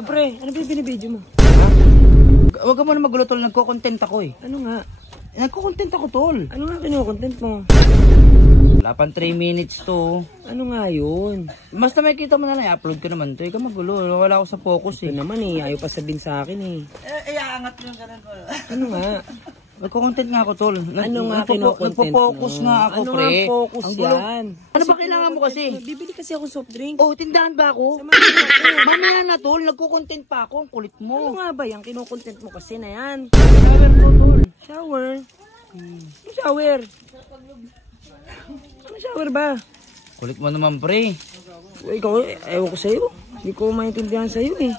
Pre, ano ba yung binibidyo mo? Huwag ka muna magulo, tol. Nagko-content ako eh. Ano nga? Nagko-content ako, tol. Ano nga kinukontent mo? Wala pang 3 minutes to. Ano nga yun? Basta may kita mo na lang, i-upload ko naman to. Ikaw magulo, wala ako sa focus Ito eh. naman eh, ayaw pa sabihin sa akin eh. Aangat yung ganun ko. Ano nga? Nagko-content nga ako, tol. Ano nga kinukontent mo? Nagpo-focus nga ako, ano pre. Ano nga focus Ang gulo. yan? Ano ba kailangan mo kasi? Bibili kasi ako soft drink. Oh, tindahan ba ako? Mamaya na, tol. Nagko-content pa ako. Ang kulit Ano mo. nga ba yan? Kinukontent mo kasi na yan. Shower ko, tol. Shower? Ano shower? Ano shower ba? Kulit mo naman, pre. Ikaw, ewan ko sa'yo. Hindi ko maintindihan sa'yo eh.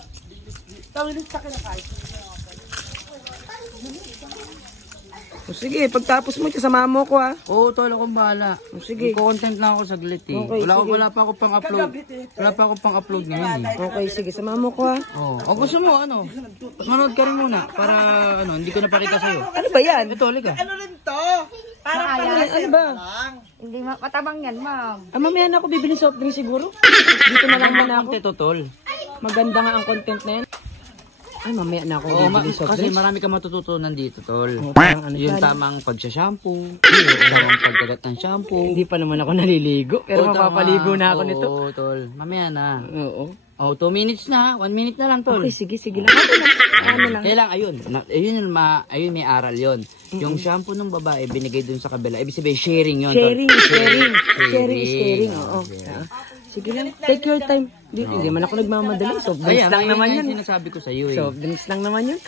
O sige, pagtapos mo, kasama mo ko ha. Oo, tol. Akong bahala. O sige. Nagko-content lang ako saglit eh. Okay, sige. Wala pa ako pang upload. Wala pa ako pang upload ngayon eh. Okay, sige, sama mo ko ha. Oo. O gusto mo, ano? Manood ka rin muna. Para, ano, hindi ko napakita sa'yo. Ano ba yan? Ito, halika. Ano ba? Hindi matabang yan, ma'am. Mamaya na ako bibili soft drink siguro. Dito na lang muna ako. Ito, tol. Maganda nga ang content na yan. Ay, mamaya na ako Oo, bibili soft kasi drinks. marami ka matututunan dito, tol. Parang ano Yung yan. tamang pagsha-shampoo, yung tamang pagkagat ng shampoo. Hindi pa naman ako naliligo. Pero Oo, tama. mapapaligo na ako nito. Oo, tol. Mamaya na. Oo. Oh, 2 minutes na. 1 minute na lang, tol. Okay, sige lang. Ano lang. Kaya lang, ayun. Ayun, may aral yon. Yung shampoo ng babae, binigay dun sa kabila. Ibig sabihin, sharing yun. tol. Sharing is caring. Oo. Sige lang. Take your time. Hindi man ako nagmamadali. Soft drinks lang naman yan. yun. Sinasabi ko sa'yo eh. Soft drinks lang naman yun.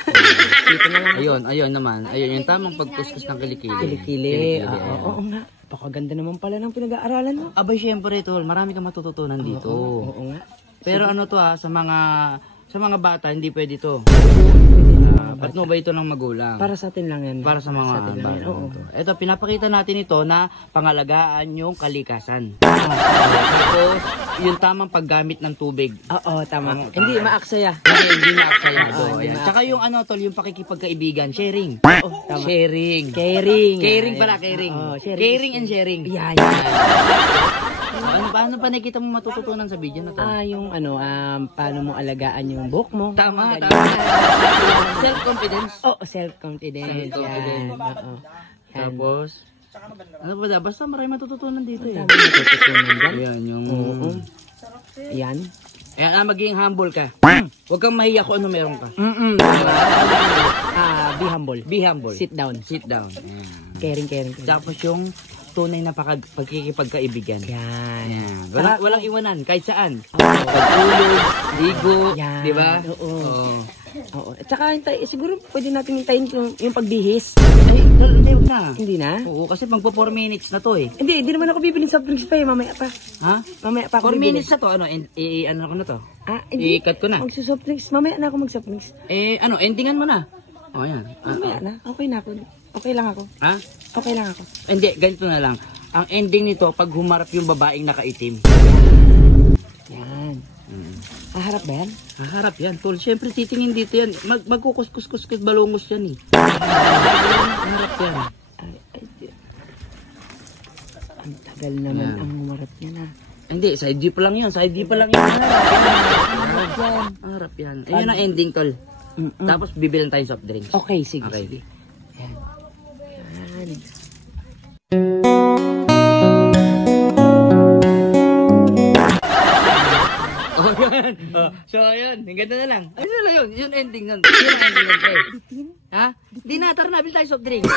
Dito na lang. Ayun naman. Ayun, yung tamang pagkuskus ng kilikili. Kilikili. ayan. Oo nga. Pakaganda naman pala ng pinag-aaralan mo. Abay, syempre, tol. Marami kang matututunan dito. Oo nga. Pero ano to sa mga bata, hindi pwede to. Patno ba ito ng magulang? Para sa atin lang yan. Para sa mga atin lang yan. bata. Oo. Ito, pinapakita natin ito na pangalagaan yung kalikasan. Tapos, yung tamang paggamit ng tubig. Oo, tama. Hindi, maaksaya. Hindi na aksayado. Oo, hindi Ayan. na- Tsaka yung ano, tol, yung pakikipagkaibigan, sharing. Tama. Sharing. Caring. Caring pala, caring. Oo, Caring and sharing. Yan. Paano pa nakita mo matututunan sa video na to? Yung paano mo alagaan yung buhok mo. Tama, Ganyan. tama. Self-confidence. Oo, self-confidence. Self-confidence. Yan. Oo. Tapos, ano ba? Basta marami matututunan dito eh. Dami natututunan dyan. Ayan, yung... Oo. Yan. Ayan, maging humble ka. Huwag kang mahiya kung ano meron ka. Be humble. Be humble. Sit down. Sit down. Ayan. Caring. Tapos yung tunay na pagkikipagkaibigan. Yan. Ayan. Walang iwanan, kahit saan. Pagtulog, ligo, Yan. di ba? Oo. Oo. Oo. At saka siguro pwede natin hintayin yung pagbihis. Ay, hindi, huwag na. Hindi na? Oo, kasi magpo 4 minutes na to eh. Hindi naman ako bibili soft drinks pa eh. Mamaya pa. Ha? Mamaya pa 4 ako bibili. minutes na to, ano, ano ko na to? Hindi. I-cut ko na. Magsusoft drinks. Mamaya na ako mag-soft drinks. Ano, endingan mo na. O, yan. Mamaya na. Okay na ako. Okay lang ako. Ha? Okay lang ako. Hindi, ganito na lang. Ang ending nito, pag humarap yung babaeng nakaitim. Yan. Haharap ba yan? Haharap yan, tol. Siyempre, titingin dito yan. Magkukuskus-kus balungos yan eh. Haharap yan. Ang tagal naman Yan. ang humarap niya na. Hindi, side view pa lang yun. Side view pa lang yun. Haharap yan. Haharap yan. Ayun ang ending, tol. Tapos, bibilan tayo soft drinks. Okay, sige. Okay. Sige. Yan. Yan. So, ayun. Ang ganda na lang. Ayun na lang yun. Yun ending nun. Yun ang ending nun, pre. Ha? Di na. Tara na. Bil tayo soft drinks.